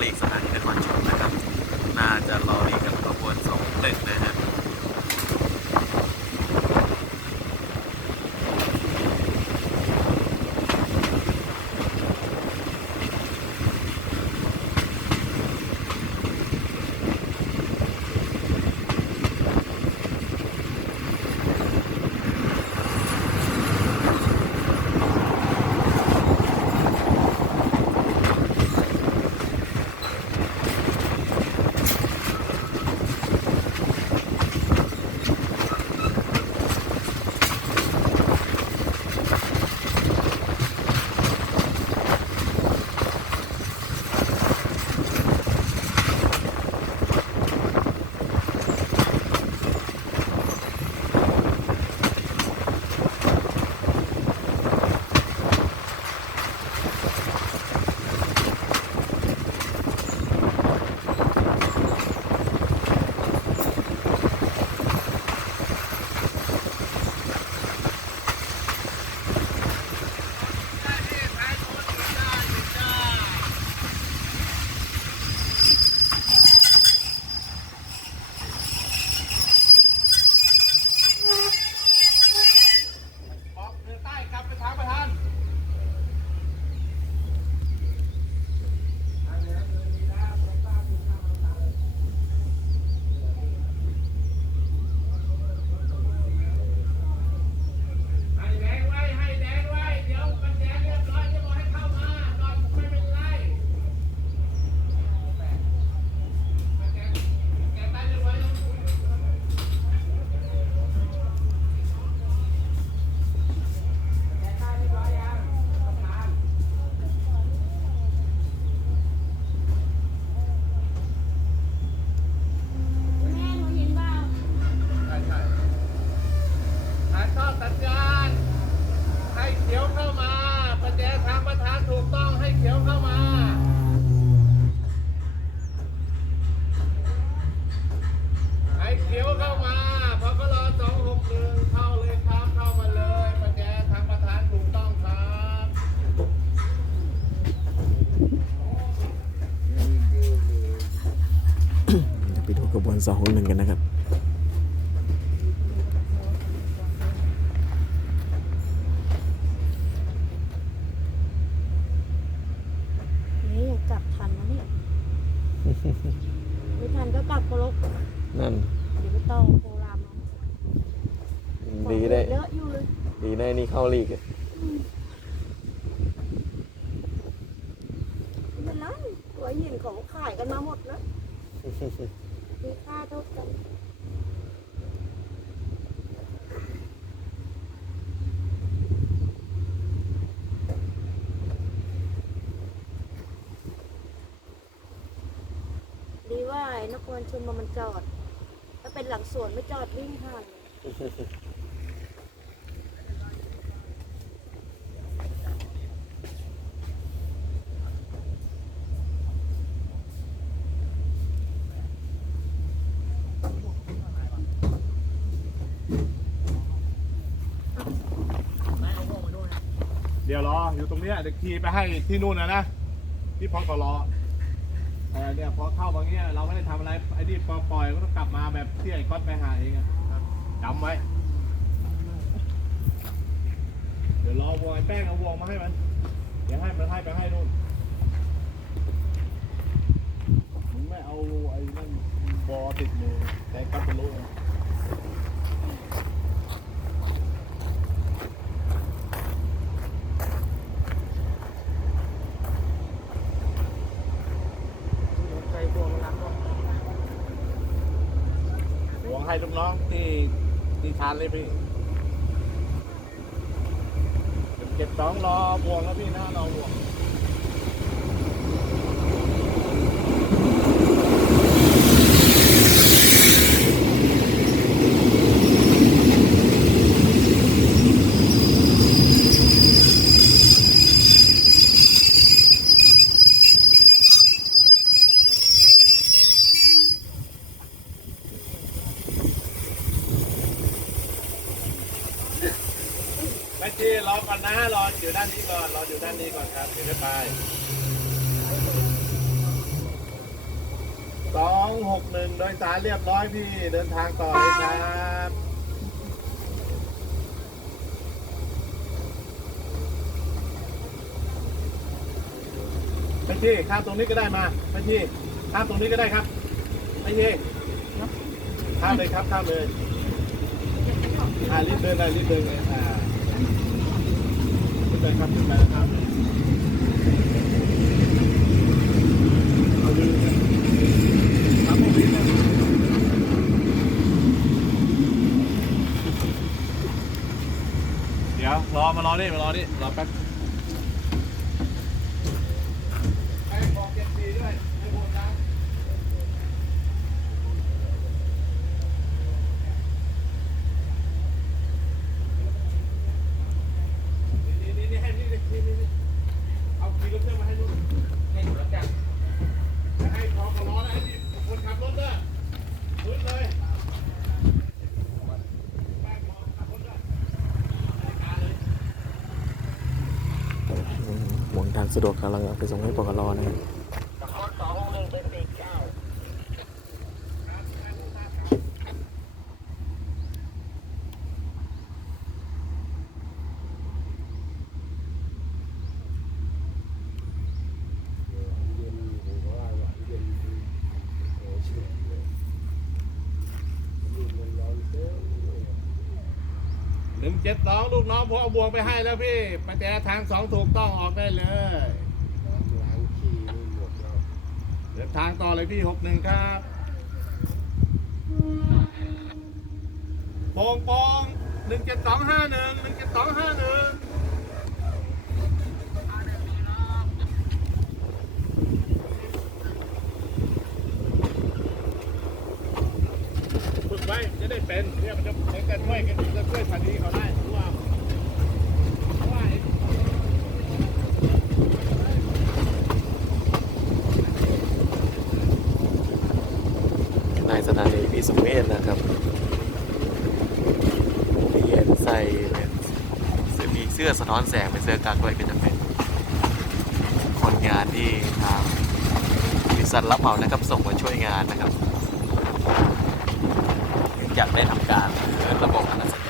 ห วไปดูขบวนสองหนึ่งกันนะครับ นี่ยังกลับทันนะเนี่ย ไม่ทันก็กลับโคลกนั่น เดี๋ยวไปต่อโครามเอาดีได้ เยอะอยู่เลยดีได้นี่เข้าหลีกไม่เป็นไรตัวหินของขายกันมาหมดแล้ วมีค่าเท่ากันดีว่าไอ้นครชุมมันจอด ถ้าเป็นหลังสวนไม่จอดวิ่งผ่าน เดี๋ยวรออยู่ตรงเนี้ยเดี๋ยวขี่ไปให้ที่นู่นนะนะที่พอกรอเออเนี่ยพอเข้ามางเงี้ยเราไม่ได้ทำอะไรไอ้นี่ปล่อยก็ต้องกลับมาแบบที่ไอ้ก๊อตไปหาเองอะจำไว้ เดี๋ยวรอวงไอ้แป้งเอาวงมาให้มัน เดี๋ยวให้มันให้ไปให้นู่นมึงไม่เอาไอ้นั่นบอติดมือแต่ก๊อตเป็นรู้นะ ใจบวงรักบอก ภัยลูกน้องที่ที่ทานเลยพี่เก็บสองรอบวงแล้วพี่นะรอวง แม่จีรอก่ อยู่ด้านนี้ก่อนรออยู่ด้านนี้ก่อนครับเดี๋ยวจะไปหกหนึ่งโดยสารเรียบร้อยพี่เดินทางต่อเลยครับไปที่ข้ามตรงนี้ก็ได้มาไปที่ข้ามตรงนี้ก็ได้ครับไปที่ข้ามเลยครับข้ามเลยอ่ารีบเดินเลยรีบเดินเลยอ่า รีบเดินครับขึ้นไปแล้วข้ามเลยเอาลืมนะครับผมรีบเลยเดี๋ยวรอมารอนี่มารอนี่รอแป๊บให้บอกเก็บสีด้วยให้โบนนะ นี่นี่นี่ให้นี่นี่นี่นี่เอาขี่รถเครื่องมาให้นู่นให้รถจักรให้พอกับล้อนะไอ้นี่คนขับรถเด้อพื้นเลยแป้งพอขับรถเด้อให้การเลย หมุนทาง สะดวกกำลังเอาไปส่งให้ปกรนะครับ หนึ่งเจ็ดสองลูกน้องพวกเอาบวงไปให้แล้วพี่ไปแต่ละทางสองถูกต้องออกได้เลยเดินทางต่อเลยพี่หกหนึ่งครับโป่งโป่งหนึ่งเจ็ดสองห้าหนึ่งหนึ่งเจ็ดสองห้าหนึ่งฝึกไว้จะได้ เป็นเนี่ยมันจะเหมือนกันช่วยกันจะช่วยพันนี้เขาได้ราะว่าเพราะว่าไนสถานีพิสุเมธนะครับเรียนใส่เป็นมีเสื้อสะท้อนแสงเป็นเสื้อกั๊กไว้ก็จะเป็นคนงานที่ทางบริษัทรับเหมานะครับส่งมาช่วยงานนะครับ อยากได้ทำการระบบอนาสัญญา